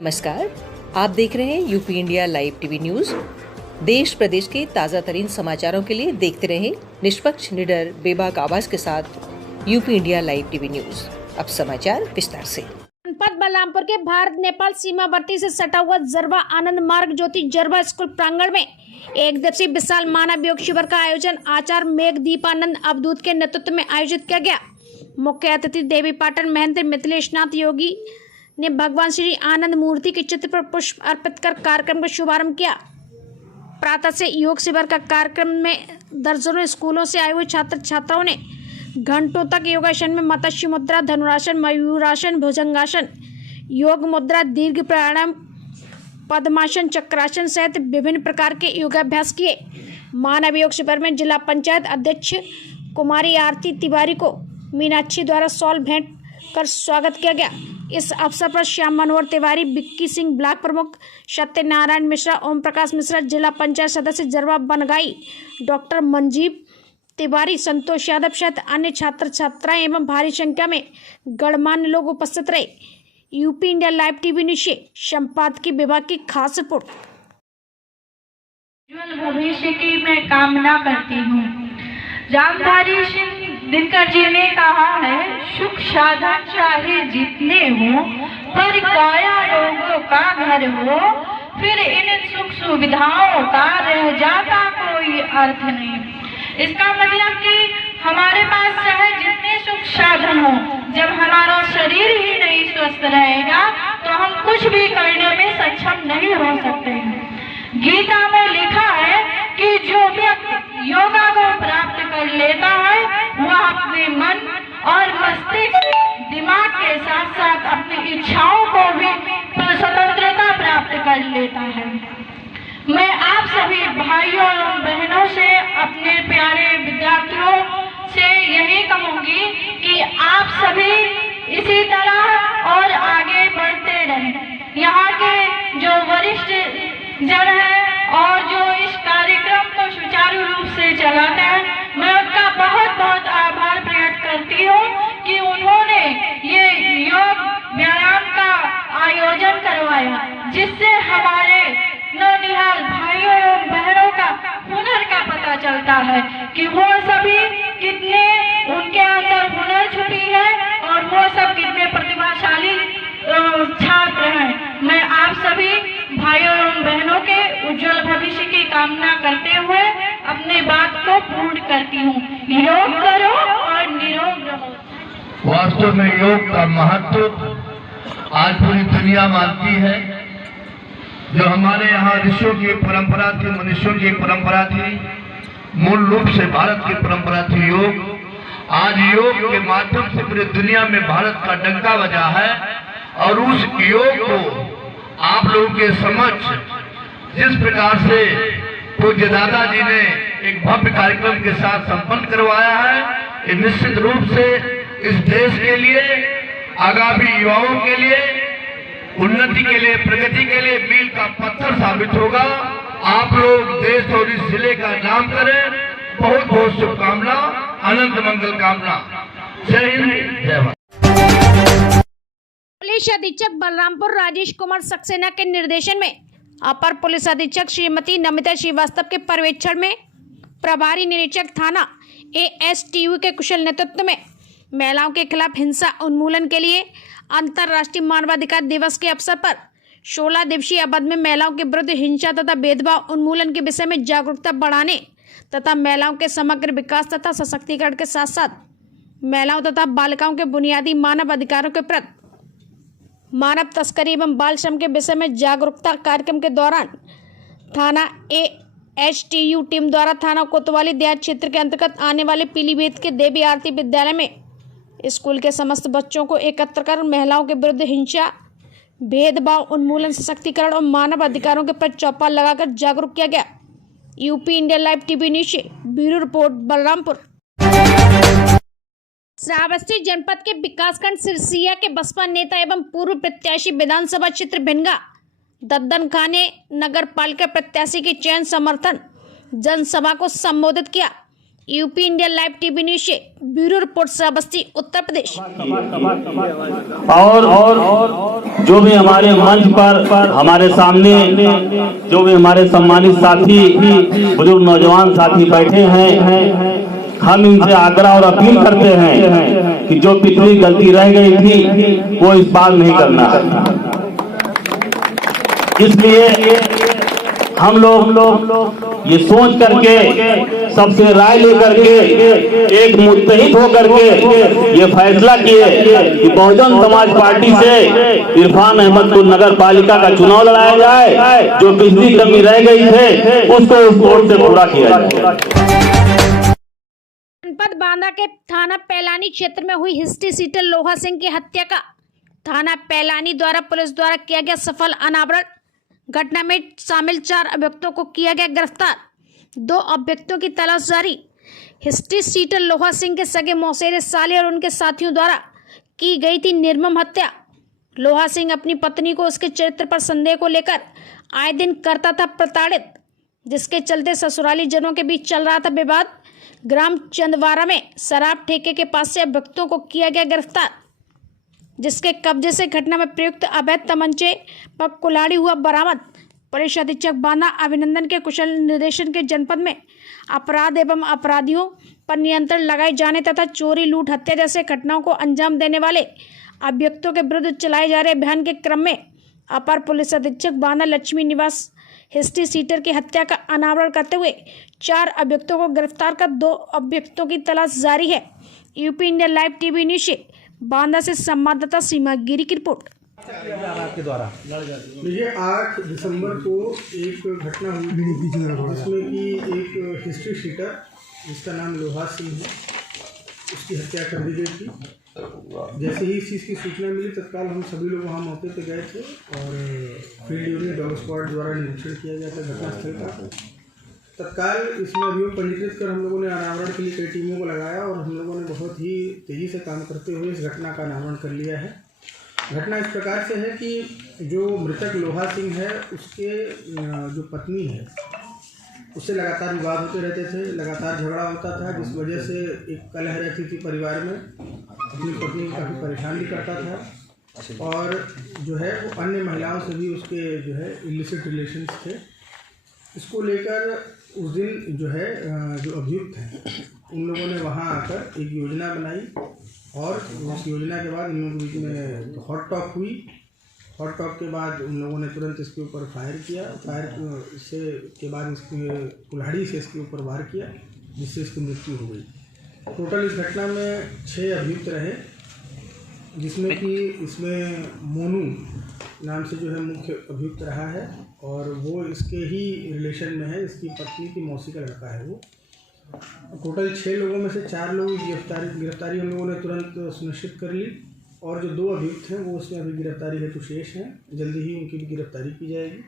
नमस्कार, आप देख रहे हैं UP India live TV news. देश प्रदेश के ताजा तरीन समाचारों के लिए देखते रहें निष्पक्ष, निडर, बेबाक आवाज के साथ UP India live TV news. अब समाचार विस्तार से। जनपद बलरामपुर के भारत नेपाल सीमावर्ती से सटा हुआ जरवा आनंद मार्ग ज्योति जरवा स्कूल प्रांगण में एक दिवसीय विशाल मानव योग शिविर का आयोजन आचार्य मेघदीपानंद अवधूत के नेतृत्व में आयोजित किया गया। मुख्य अतिथि देवी पाटन महंत मिथिलेशनाथ योगी ने भगवान श्री आनंद मूर्ति के चित्र पर पुष्प अर्पित कर कार्यक्रम का शुभारंभ किया। प्रातः से योग शिविर का कार्यक्रम में दर्जनों स्कूलों से आए हुए छात्र छात्राओं ने घंटों तक योगासन में मत्स्य मुद्रा, धनुरासन, मयूरासन, भुजंगासन, योग मुद्रा, दीर्घ प्राणायाम, पद्मासन, चक्रासन सहित विभिन्न प्रकार के योगाभ्यास किए। मानव योग शिविर में जिला पंचायत अध्यक्ष कुमारी आरती तिवारी को मीनाक्षी द्वारा शॉल भेंट कर स्वागत किया गया। इस अवसर पर श्याम मनोहर तिवारी, बिक्की सिंह ब्लॉक प्रमुख, सत्यनारायण मिश्रा, ओम प्रकाश मिश्रा, जिला पंचायत सदस्य जरवा बनगाई, डॉक्टर मंजीव तिवारी, संतोष यादव सहित अन्य छात्र छात्राएं एवं भारी संख्या में गणमान्य लोग उपस्थित रहे। UP India live TV news से संपादकीय विभाग की खास रिपोर्ट। उज्ज्वल भविष्य की मैं कामना करती हूँ। रामधारी सिंह दिनकर जी ने कहा है, सुख साधन चाहे जितने हो, पर काया रोगों का घर हो, फिर इन सुख सुविधाओं का रह जाता कोई अर्थ नहीं। इसका मतलब कि हमारे पास चाहे जितने सुख साधन हो, जब हमारा शरीर ही नहीं स्वस्थ रहेगा तो हम कुछ भी करने में सक्षम नहीं हो सकते हैं। गीता में लिखा है कि जो व्यक्ति योगा को प्राप्त कर लेता है वह अपने मन और मस्तिष्क, दिमाग के साथ साथ अपनी इच्छाओं को भी स्वतंत्रता प्राप्त कर लेता है। मैं आप सभी भाइयों और बहनों से, अपने प्यारे विद्यार्थियों से यही कहूंगी कि आप सभी इसी तरह और आगे बढ़ते रहें। यहाँ के जो वरिष्ठ जन है और जो इस कार्यक्रम को सुचारू रूप से चलाते हैं, मैं उनका बहुत बहुत आभार प्रकट करती हूँ कि उन्होंने ये योग व्यायाम का आयोजन करवाया, जिससे हमारे नौनिहाल भाइयों एवं बहनों का हुनर का पता चलता है कि वो सभी कितने, उनके अंदर हुनर छुपी है और वो सब कितने प्रतिभाशाली छात्र हैं। मैं आप सभी भाइयों एवं बहनों के उज्जवल भविष्य की कामना करते हुए अपने बात को पूर्ण करती हूँ। योग करो और निरोग रहो। वास्तव में योग का महत्व आज पूरी दुनिया मानती है। जो हमारे यहाँ ऋषियों की परंपरा थी, मनुष्यों की परंपरा थी, मूल रूप से भारत की परंपरा थी योग। आज योग के माध्यम से पूरी दुनिया में भारत का डंका बजा है और उस योग को आप लोगों के समक्ष जिस प्रकार से पूज्य दादाजी ने एक भव्य कार्यक्रम के साथ संपन्न करवाया है, ये निश्चित रूप से इस देश के लिए, आगामी युवाओं के लिए, उन्नति के लिए, प्रगति के लिए मील का पत्थर साबित होगा। आप लोग देश और इस जिले का नाम करें। बहुत बहुत शुभकामना, अनंत मंगल कामना। जय हिंद, जय भारत। पुलिस अधीक्षक बलरामपुर राजेश कुमार सक्सेना के निर्देशन में अपर पुलिस अधीक्षक श्रीमती नमिता श्रीवास्तव के पर्यवेक्षण में प्रभारी निरीक्षक थाना ASTU के कुशल नेतृत्व में महिलाओं के खिलाफ हिंसा उन्मूलन के लिए अंतर्राष्ट्रीय मानवाधिकार दिवस के अवसर पर 16 दिवसीय अवधि में महिलाओं के विरुद्ध हिंसा तथा भेदभाव उन्मूलन के विषय में जागरूकता बढ़ाने तथा महिलाओं के समग्र विकास तथा सशक्तिकरण के साथ साथ महिलाओं तथा बालिकाओं के बुनियादी मानव अधिकारों के प्रति मानव तस्करी एवं बाल श्रम के विषय में जागरूकता कार्यक्रम के दौरान थाना ASTU टीम द्वारा थाना कोतवाली देहात क्षेत्र के अंतर्गत आने वाले पीलीभीत के देवी आरती विद्यालय में स्कूल के समस्त बच्चों को एकत्र कर महिलाओं के विरुद्ध हिंसा, भेदभाव उन्मूलन, सशक्तिकरण और मानव अधिकारों के प्रति चौपाल लगाकर जागरूक किया गया। UP India live TV news से ब्यूरो रिपोर्ट, बलरामपुर। श्रावस्ती जनपद के विकासखंड सिरसिया के बसपा नेता एवं पूर्व प्रत्याशी विधानसभा क्षेत्र भिनगा दद्दन खान ने नगर पालिका प्रत्याशी के चयन समर्थन जनसभा को संबोधित किया। UP India live TV news से ब्यूरो रिपोर्ट श्रावस्ती उत्तर प्रदेश। और जो भी हमारे मंच पर हमारे सामने जो भी हमारे सम्मानित साथी बुजुर्ग नौजवान साथी बैठे हैं, हम इनसे आग्रह और अपील करते हैं कि जो पिछली गलती रह गई थी वो इस बार नहीं करना। इसलिए हम लोग ये सोच करके सबसे राय लेकर के एक मुत्तहिद होकर के ये फैसला किए कि बहुजन समाज पार्टी से इरफान अहमद को नगर पालिका का चुनाव लड़ाया जाए। जो पिछली कमी रह गई थे उसको उस वोट से पूरा किया जाए। जनपद बांदा के थाना पैलानी क्षेत्र में हुई हिस्ट्री सीटर लोहा सिंह की हत्या का थाना पैलानी द्वारा पुलिस द्वारा किया गया सफल अनावरण। घटना में शामिल 4 अभियुक्तों को किया गया गिरफ्तार। 2 अभियुक्तों की तलाश जारी। हिस्ट्री सीटर लोहा सिंह के सगे मौसेरे साले और उनके साथियों द्वारा की गई थी निर्मम हत्या। लोहा सिंह अपनी पत्नी को उसके चरित्र पर संदेह को लेकर आए दिन करता था प्रताड़ित, जिसके चलते ससुराली जनों के बीच चल रहा था विवाद। ग्राम चंदवारा में शराब ठेके के पास से अभियुक्तों को किया गया गिरफ्तार, जिसके कब्जे से घटना में प्रयुक्त अवैध तमंचे व कुल्हाड़ी हुआ बरामद। पुलिस अधीक्षक बांदा अभिनंदन के कुशल निर्देशन के जनपद में अपराध एवं अपराधियों पर नियंत्रण लगाए जाने तथा चोरी, लूट, हत्या जैसे घटनाओं को अंजाम देने वाले अभियुक्तों के विरुद्ध चलाए जा रहे अभियान के क्रम में अपर पुलिस अधीक्षक बांदा लक्ष्मी निवास हिस्ट्री सीटर की हत्या का अनावरण करते हुए 4 अभियुक्तों को गिरफ्तार कर 2 अभियुक्तों की तलाश जारी है। UP India live TV news से बांदा से संवाददाता सीमा गिरी की रिपोर्ट। देखिए 8 दिसंबर को एक घटना हुई जिसमें कि एक हिस्ट्री शीटर जिसका नाम लोहा सिंह है उसकी हत्या कर दी गई थी। जैसे ही इस चीज़ की सूचना मिली तत्काल हम सभी लोग वहाँ मौके पर गए थे और फील्ड यूनिट डॉग स्क्वाड द्वारा निरीक्षण किया गया था घटनास्थल का। तत्काल इसमें अभियोग पंजीकृत कर हम लोगों ने अनावरण के लिए कई टीमों को लगाया और हम लोगों ने बहुत ही तेज़ी से काम करते हुए इस घटना का अनावरण कर लिया है। घटना इस प्रकार से है कि जो मृतक लोहा सिंह है उसके जो पत्नी है उससे लगातार विवाद होते रहते थे, लगातार झगड़ा होता था, जिस वजह से एक कलह रहती थी परिवार में। अपनी पत्नी को काफ़ी परेशान भी करता था और जो है वो अन्य महिलाओं से भी उसके जो है इलिसिट रिलेशंस थे। इसको लेकर उस दिन जो है जो अभियुक्त हैं उन लोगों ने वहाँ आकर एक योजना बनाई और उस योजना के बाद इन लोगों के बीच में हॉट टॉक हुई। हॉट टॉक के बाद उन लोगों ने तुरंत इसके ऊपर फायर किया। फायर से के बाद इसके कुल्हाड़ी से इसके ऊपर वार किया, जिससे इसकी मृत्यु हो गई। टोटल इस घटना में 6 अभियुक्त रहे, जिसमें कि इसमें मोनू नाम से जो है मुख्य अभियुक्त रहा है और वो इसके ही रिलेशन में है, इसकी पत्नी की मौसी का लड़का है वो। टोटल 6 लोगों में से 4 लोगों की गिरफ्तारी हम लोगों ने तुरंत सुनिश्चित कर ली और जो 2 अभियुक्त हैं वो उसमें अभी गिरफ्तारी हेतु शेष हैं। जल्दी ही उनकी भी गिरफ्तारी की जाएगी।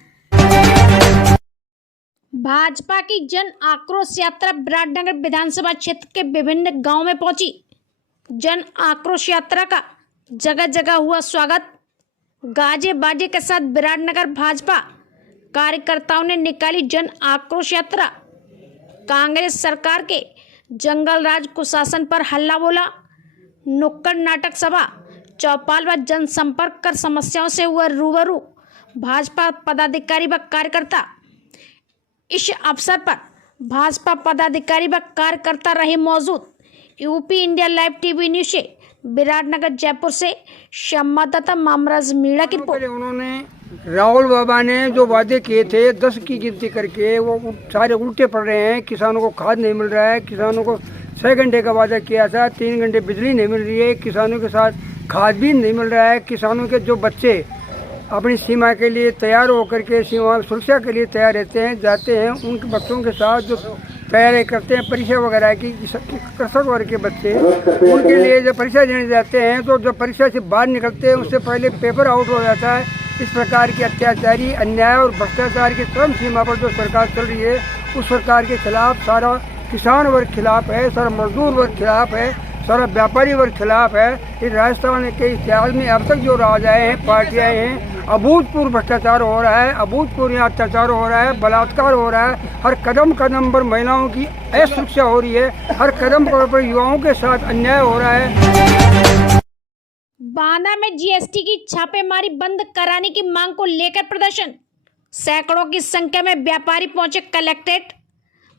भाजपा की जन आक्रोश यात्रा विराटनगर विधानसभा क्षेत्र के विभिन्न गांवों में पहुंची। जन आक्रोश यात्रा का जगह जगह हुआ स्वागत। गाजे बाजे के साथ विराटनगर भाजपा कार्यकर्ताओं ने निकाली जन आक्रोश यात्रा। कांग्रेस सरकार के जंगल राज कुशासन पर हल्ला बोला। नुक्कड़ नाटक सभा, चौपाल व जनसंपर्क कर समस्याओं से हुआ रूबरू भाजपा पदाधिकारी व कार्यकर्ता। इस अवसर पर भाजपा पदाधिकारी व कार्यकर्ता रहे मौजूद। UP India live TV news से विराटनगर जयपुर से संवाददाता मामराज मीणा की रिपोर्ट। उन्होंने राहुल बाबा ने जो वादे किए थे 10 की गिनती करके वो सारे उल्टे पड़ रहे हैं। किसानों को खाद नहीं मिल रहा है, किसानों को 6 घंटे का वादा किया था, 3 घंटे बिजली नहीं मिल रही है, किसानों के साथ खाद भी नहीं मिल रहा है। किसानों के जो बच्चे अपनी सीमा के लिए तैयार होकर के सीमा सुरक्षा के लिए तैयार रहते हैं, जाते हैं, उनके बच्चों के साथ जो तैयारी करते हैं परीक्षा वगैरह की, कृषक वर्ग के बच्चे उनके लिए जब परीक्षा देने जाते हैं तो जब परीक्षा से बाहर निकलते हैं उससे पहले पेपर आउट हो जाता है। इस प्रकार की अत्याचारी, अन्याय और भ्रष्टाचार की चरम सीमा पर जो सरकार चल रही है उस सरकार के खिलाफ सारा किसान वर्ग खिलाफ है, सारा मजदूर वर्ग खिलाफ है, सारा व्यापारी वर्ग खिलाफ है। इस राजस्थान के इतिहास में अब तक जो राजाएं हैं, पार्टियां हैं, अभूतपूर्व भ्रष्टाचार हो रहा है, अभूतपूर्व यहाँ अत्याचार हो रहा है, बलात्कार हो रहा है, हर कदम कदम पर महिलाओं की असुरक्षा हो रही है, हर कदम पर युवाओं के साथ अन्याय हो रहा है। बांदा में जीएसटी की छापेमारी बंद कराने की मांग को लेकर प्रदर्शन, सैकड़ों की संख्या में व्यापारी पहुंचे कलेक्ट्रेट।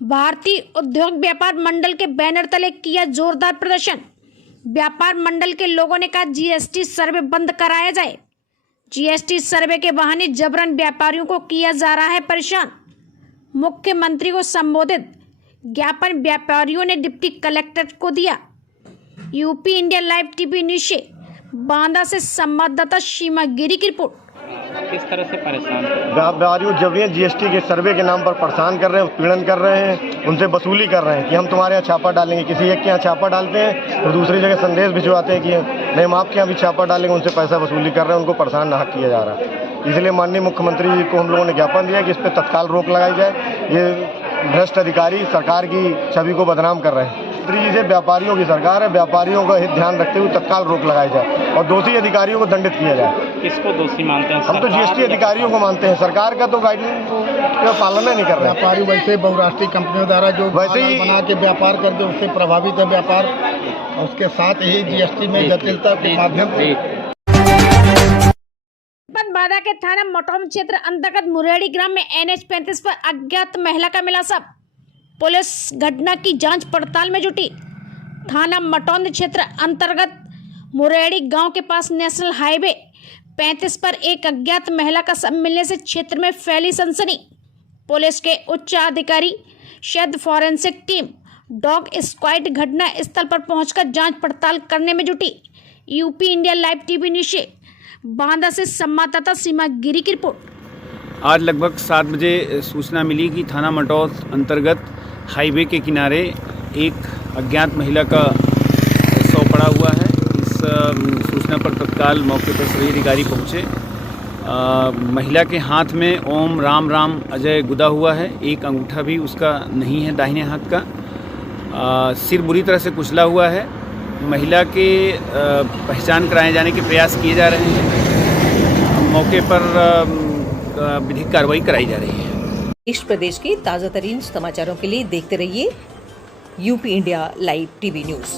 भारतीय उद्योग व्यापार मंडल के बैनर तले किया जोरदार प्रदर्शन। व्यापार मंडल के लोगों ने कहा जीएसटी सर्वे बंद कराया जाए। जीएसटी सर्वे के बहाने जबरन व्यापारियों को किया जा रहा है परेशान। मुख्यमंत्री को संबोधित ज्ञापन व्यापारियों ने डिप्टी कलेक्टर को दिया। UP India live TV news से बांदा से संवाददाता सीमा गिरी की रिपोर्ट। किस तरह से परेशान व्यापारियों जबरन जीएसटी के सर्वे के नाम पर परेशान कर रहे हैं, उत्पीड़न कर रहे हैं, उनसे वसूली कर रहे हैं कि हम तुम्हारे यहाँ छापा डालेंगे। किसी एक के यहाँ छापा डालते हैं तो दूसरी जगह संदेश भिजवाते हैं कि नहीं हम आपके यहाँ भी छापा डालेंगे, उनसे पैसा वसूली कर रहे हैं, उनको परेशान नाहक किया जा रहा है। इसलिए माननीय मुख्यमंत्री जी को हम लोगों ने ज्ञापन दिया कि इस पर तत्काल रोक लगाई जाए। ये भ्रष्ट अधिकारी सरकार की छवि को बदनाम कर रहे हैं। मंत्री जी से व्यापारियों की सरकार है, व्यापारियों का हित ध्यान रखते हुए तत्काल रोक लगाई जाए और दोषी अधिकारियों को दंडित किया जाए। किसको दोषी मानते हैं? हम तो जीएसटी अधिकारियों को मानते हैं, सरकार का तो गाइडलाइन का पालन नहीं कर रहे हैं। व्यापारी वैसे बहुराष्ट्रीय कंपनियों द्वारा जो वैसे ही बना के व्यापार करके उससे प्रभावित है व्यापार, और उसके साथ ही जीएसटी में जटिलता के माध्यम से बांदा के थाना मटौन क्षेत्र अंतर्गत मुरेड़ी ग्राम में NH 35 पर अज्ञात महिला का मिला शव। पुलिस घटना की जांच पड़ताल में जुटी। थाना मटौन क्षेत्र अंतर्गत मुरेड़ी गांव के पास नेशनल हाईवे 35 पर एक अज्ञात महिला का शव मिलने से क्षेत्र में फैली सनसनी। पुलिस के उच्च अधिकारी शहद फॉरेंसिक टीम डॉग स्क्वाड घटना स्थल पर पहुंचकर जांच पड़ताल करने में जुटी। UP India live TV news से बांदा से संवाददाता सीमा गिरी की रिपोर्ट। आज लगभग 7 बजे सूचना मिली कि थाना मटौर अंतर्गत हाईवे के किनारे एक अज्ञात महिला का शव पड़ा हुआ है। इस सूचना पर तत्काल मौके पर सभी अधिकारी पहुंचे। महिला के हाथ में ओम राम राम अजय गुदा हुआ है। एक अंगूठा भी उसका नहीं है दाहिने हाथ का। सिर बुरी तरह से कुचला हुआ है। महिला के पहचान कराए जाने के प्रयास किए जा रहे हैं। मौके पर विधिक कार्रवाई कराई जा रही है। देश प्रदेश के ताज़ा तरीन समाचारों के लिए देखते रहिए UP India live TV news.